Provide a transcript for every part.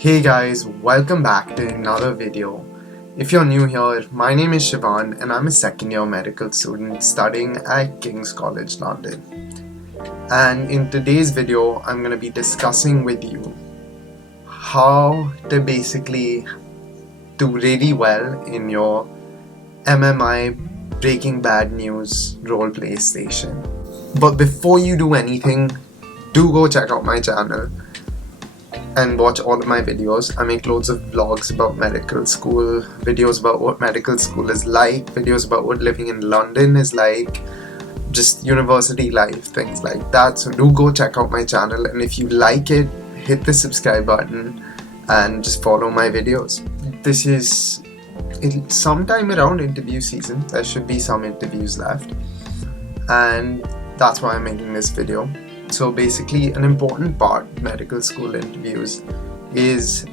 Hey guys, welcome back to another video. If you're new here, my name is Shivan and I'm a second year medical student studying at King's College London. And in today's video, I'm going to be discussing with you how to basically do really well in your MMI Breaking Bad News roleplay station. But before you do anything, do go check out my channel and watch all of my videos. I make loads of vlogs about medical school, videos about what medical school is like, videos about what living in London is like, just university life, things like that. So do go check out my channel, and if you like it, hit the subscribe button and just follow my videos. This is sometime around interview season. There should be some interviews left, and that's why I'm making this video. So basically, an important part of medical school interviews is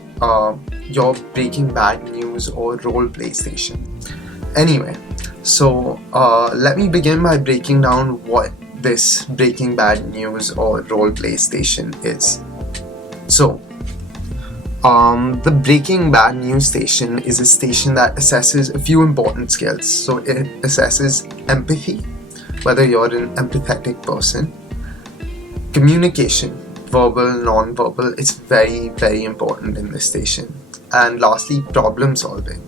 your Breaking Bad News or role play station. Anyway, so let me begin by breaking down what this Breaking Bad News or role play station is. So, the Breaking Bad News station is a station that assesses a few important skills. So it assesses empathy, whether you're an empathetic person, communication, verbal, non-verbal, it's very, very important in this station. And lastly, problem solving.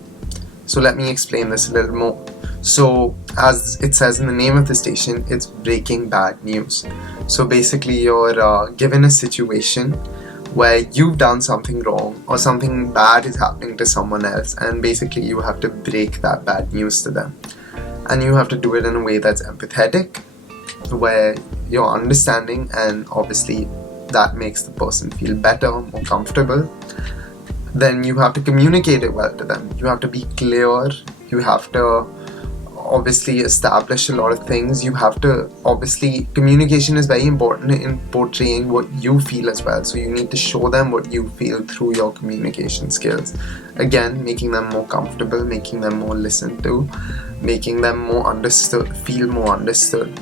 So let me explain this a little more. So as it says in the name of the station, it's Breaking Bad News. So basically you're given a situation where you've done something wrong or something bad is happening to someone else, and basically you have to break that bad news to them. And you have to do it in a way that's empathetic, where you're understanding, and obviously that makes the person feel better, more comfortable. Then you have to communicate it well to them. You have to be clear. You have to obviously establish a lot of things. You have to, obviously, communication is very important in portraying what you feel as well. So you need to show them what you feel through your communication skills. Again, making them more comfortable, making them more listened to, making them more understood, feel more understood.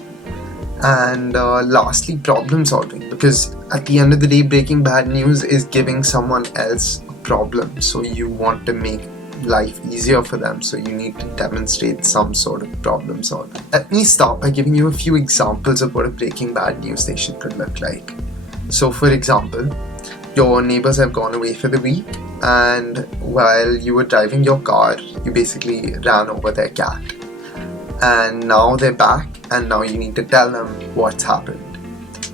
And lastly, problem solving, because at the end of the day, breaking bad news is giving someone else a problem, so you want to make life easier for them, so you need to demonstrate some sort of problem solving. Let me start by giving you a few examples of what a breaking bad news station could look like. So for example, your neighbors have gone away for the week, and while you were driving your car, you basically ran over their cat. And now they're back, and now you need to tell them what's happened.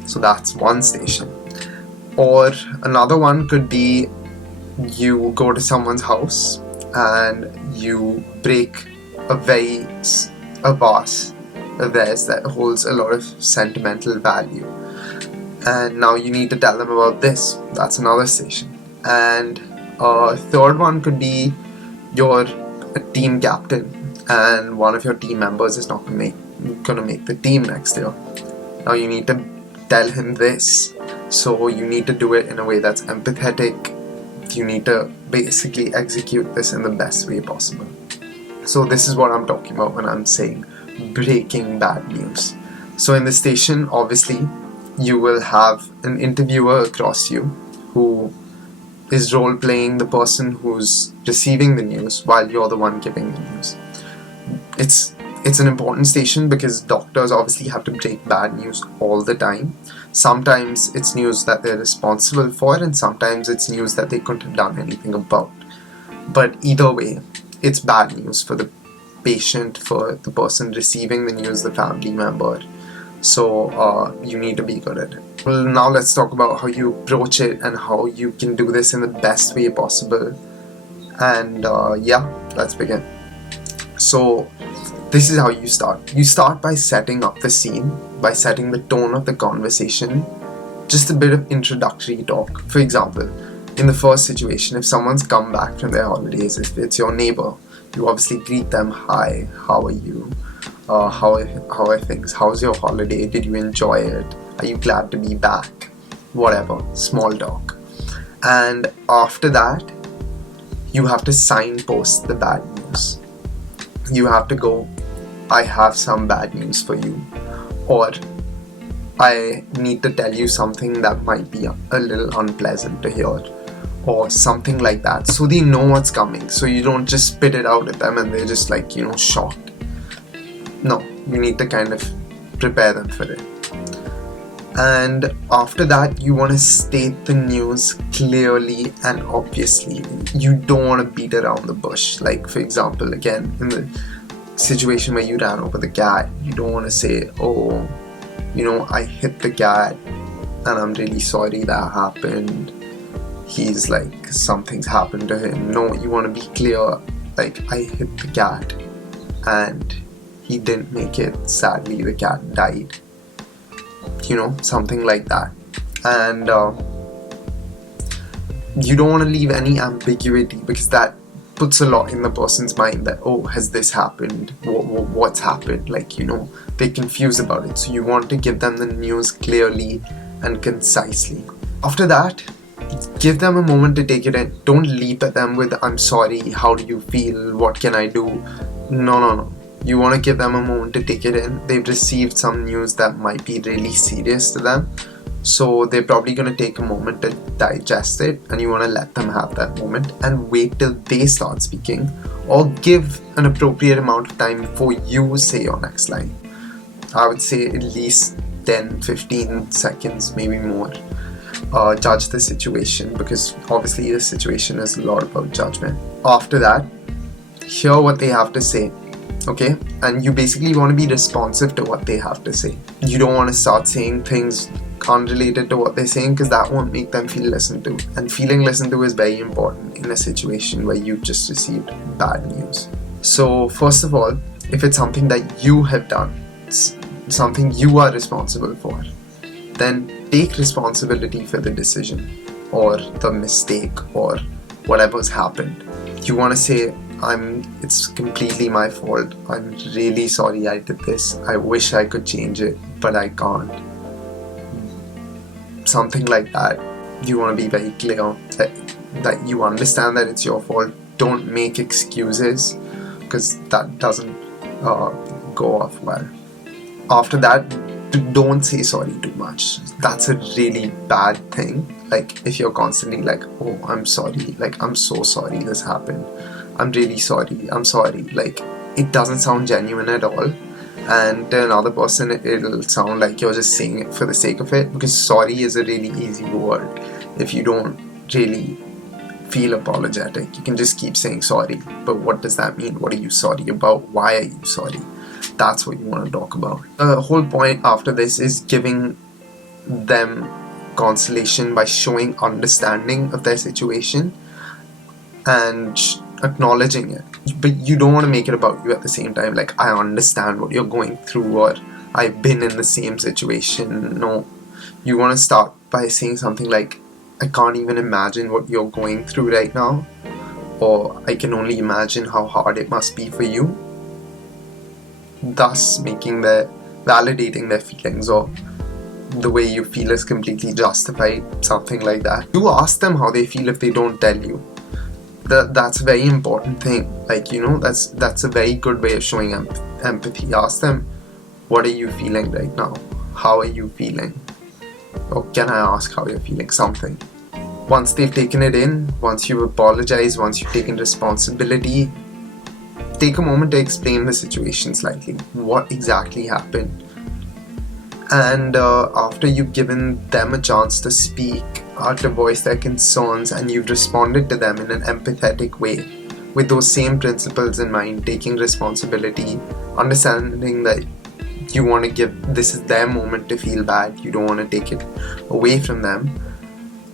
So that's one station. Or another one could be you go to someone's house and you break a vase of theirs that holds a lot of sentimental value. And now you need to tell them about this. That's another station. And a third one could be you're a team captain, and one of your team members is not gonna make the team next year. Now you need to tell him this, so you need to do it in a way that's empathetic. You need to basically execute this in the best way possible. So this is what I'm talking about when I'm saying breaking bad news. So in the station, obviously you will have an interviewer across you who is role playing the person who's receiving the news while you're the one giving the news. It's an important station because doctors obviously have to break bad news all the time. Sometimes it's news that they're responsible for, and sometimes it's news that they couldn't have done anything about. But either way, it's bad news for the patient, for the person receiving the news, the family member. So you need to be good at it. Well, now let's talk about how you approach it and how you can do this in the best way possible. And yeah, let's begin. So this is how you start. You start by setting up the scene, by setting the tone of the conversation, just a bit of introductory talk. For example, in the first situation, if someone's come back from their holidays, if it's your neighbor, you obviously greet them, hi, how are you? How are things? How's your holiday? Did you enjoy it? Are you glad to be back? Whatever, small talk. And after that, you have to signpost the bad news. You have to go, I have some bad news for you, or I need to tell you something that might be a little unpleasant to hear, or something like that, so they know what's coming, so you don't just spit it out at them and they're just like, shocked. No, you need to kind of prepare them for it. And after that, you want to state the news clearly and obviously. You don't want to beat around the bush. Like, for example, again, in the situation where you ran over the cat, you don't want to say, oh, I hit the cat and I'm really sorry that happened. He's like, something's happened to him. No, you want to be clear, like, I hit the cat and he didn't make it. Sadly, the cat died. Something like that. And you don't want to leave any ambiguity, because that puts a lot in the person's mind that, oh, has this happened? What's happened? Like, they're confused about it. So you want to give them the news clearly and concisely. After that, give them a moment to take it in. Don't leap at them with, I'm sorry, how do you feel, what can I do? No. You want to give them a moment to take it in. They've received some news that might be really serious to them, so they're probably going to take a moment to digest it, and you want to let them have that moment and wait till they start speaking, or give an appropriate amount of time before you say your next line. I would say at least 10-15 seconds, maybe more. Judge the situation, because obviously the situation is a lot about judgment. After that, hear what they have to say. Okay, and you basically want to be responsive to what they have to say. You don't want to start saying things unrelated to what they're saying, because that won't make them feel listened to. And feeling listened to is very important in a situation where you've just received bad news. So first of all, if it's something that you have done, it's something you are responsible for, then take responsibility for the decision or the mistake or whatever's happened. You want to say, it's completely my fault. I'm really sorry I did this. I wish I could change it, but I can't. Something like that. You want to be very clear that you understand that it's your fault. Don't make excuses, because that doesn't go off well. After that, don't say sorry too much. That's a really bad thing. Like, if you're constantly like, oh, I'm sorry, like, I'm so sorry this happened, I'm really sorry, I'm sorry, like, it doesn't sound genuine at all, and to another person it'll sound like you're just saying it for the sake of it, because sorry is a really easy word. If you don't really feel apologetic, you can just keep saying sorry, but what does that mean? What are you sorry about? Why are you sorry? That's what you want to talk about. The whole point after this is giving them consolation by showing understanding of their situation and acknowledging it. But you don't want to make it about you at the same time, like, I understand what you're going through, or I've been in the same situation. No, you want to start by saying something like, I can't even imagine what you're going through right now, or I can only imagine how hard it must be for you, thus validating their feelings, or the way you feel is completely justified, something like that. You ask them how they feel if they don't tell you. That's a very important thing. Like, that's a very good way of showing empathy. Ask them, what are you feeling right now? How are you feeling? Or can I ask how you're feeling? Something. Once they've taken it in, once you've apologized, once you've taken responsibility, take a moment to explain the situation slightly. What exactly happened? And after you've given them a chance to speak, to voice their concerns, and you've responded to them in an empathetic way, with those same principles in mind, taking responsibility, understanding that you want to this is their moment to feel bad, you don't want to take it away from them,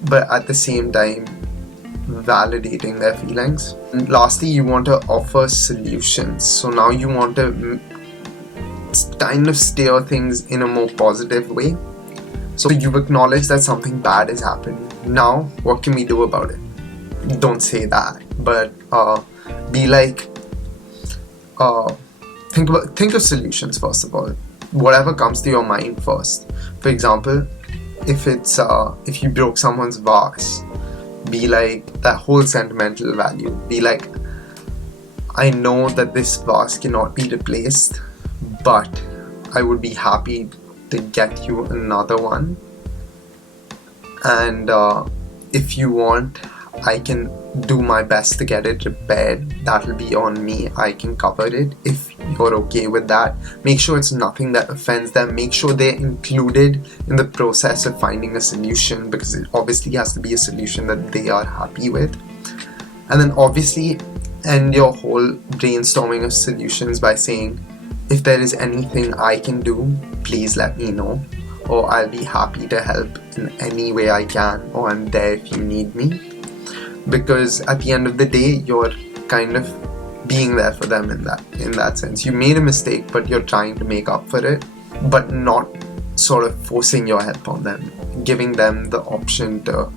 but at the same time validating their feelings. And lastly, you want to offer solutions. So now you want to kind of steer things in a more positive way. So you've acknowledged that something bad has happened. Now, what can we do about it? Don't say that, but be like, think of solutions first of all. Whatever comes to your mind first. For example, if you broke someone's vase, be like, that whole sentimental value. Be like, I know that this vase cannot be replaced, but I would be happy to get you another one, and if you want, I can do my best to get it repaired. That'll be on me. I can cover it if you're okay with that. Make sure it's nothing that offends them. Make sure they're included in the process of finding a solution, because it obviously has to be a solution that they are happy with. And then obviously end your whole brainstorming of solutions by saying, if there is anything I can do, please let me know, or I'll be happy to help in any way I can, or I'm there if you need me. Because at the end of the day, you're kind of being there for them in that sense. You made a mistake, but you're trying to make up for it, but not sort of forcing your help on them, giving them the option to,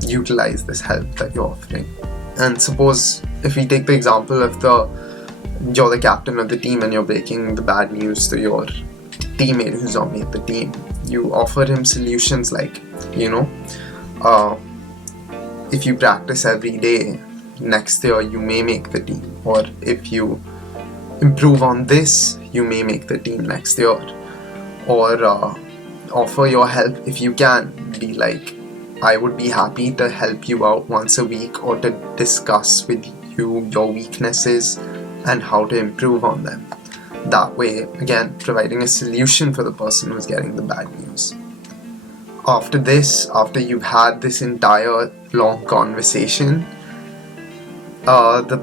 utilize this help that you're offering. And suppose if we take the example of you're the captain of the team and you're breaking the bad news to your teammate who's not made the team, you offer him solutions like, if you practice every day, next year you may make the team, or if you improve on this, you may make the team next year. Or offer your help if you can. Be like, I would be happy to help you out once a week, or to discuss with you your weaknesses and how to improve on them. That way, again, providing a solution for the person who's getting the bad news. After you've had this entire long conversation, the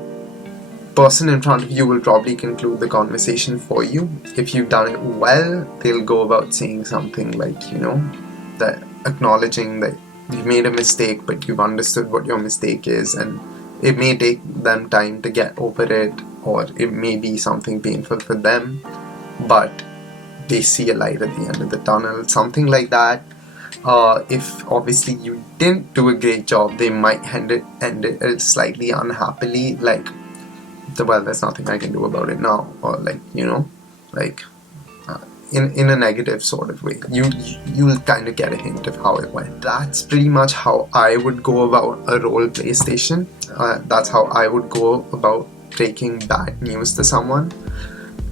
person in front of you will probably conclude the conversation for you. If you've done it well, they'll go about saying something like, that acknowledging that you made a mistake, but you've understood what your mistake is, and it may take them time to get over it, or it may be something painful for them, but they see a light at the end of the tunnel, something like that. If obviously you didn't do a great job, they might end it slightly unhappily, like, well, there's nothing I can do about it now, or in a negative sort of way. You'll kind of get a hint of how it went. That's pretty much how I would go about a role play station. That's how I would go about breaking bad news to someone.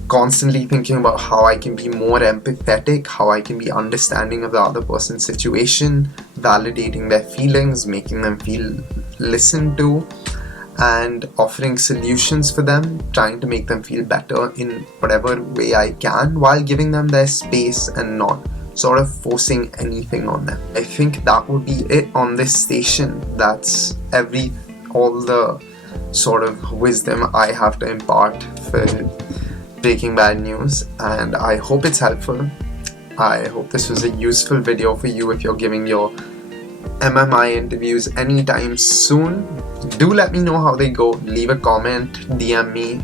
Constantly thinking about how I can be more empathetic, how I can be understanding of the other person's situation, validating their feelings, making them feel listened to, and offering solutions for them, trying to make them feel better in whatever way I can, while giving them their space and not sort of forcing anything on them. I think that would be it on this station. That's all the sort of wisdom I have to impart for breaking bad news, and I hope it's helpful. I hope this was a useful video for you if you're giving your MMI interviews anytime soon. Do let me know how they go. Leave a comment, DM me,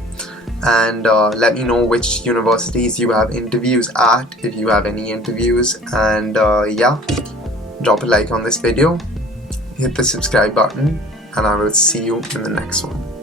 and let me know which universities you have interviews at, if you have any interviews. And drop a like on this video, hit the subscribe button, and I will see you in the next one.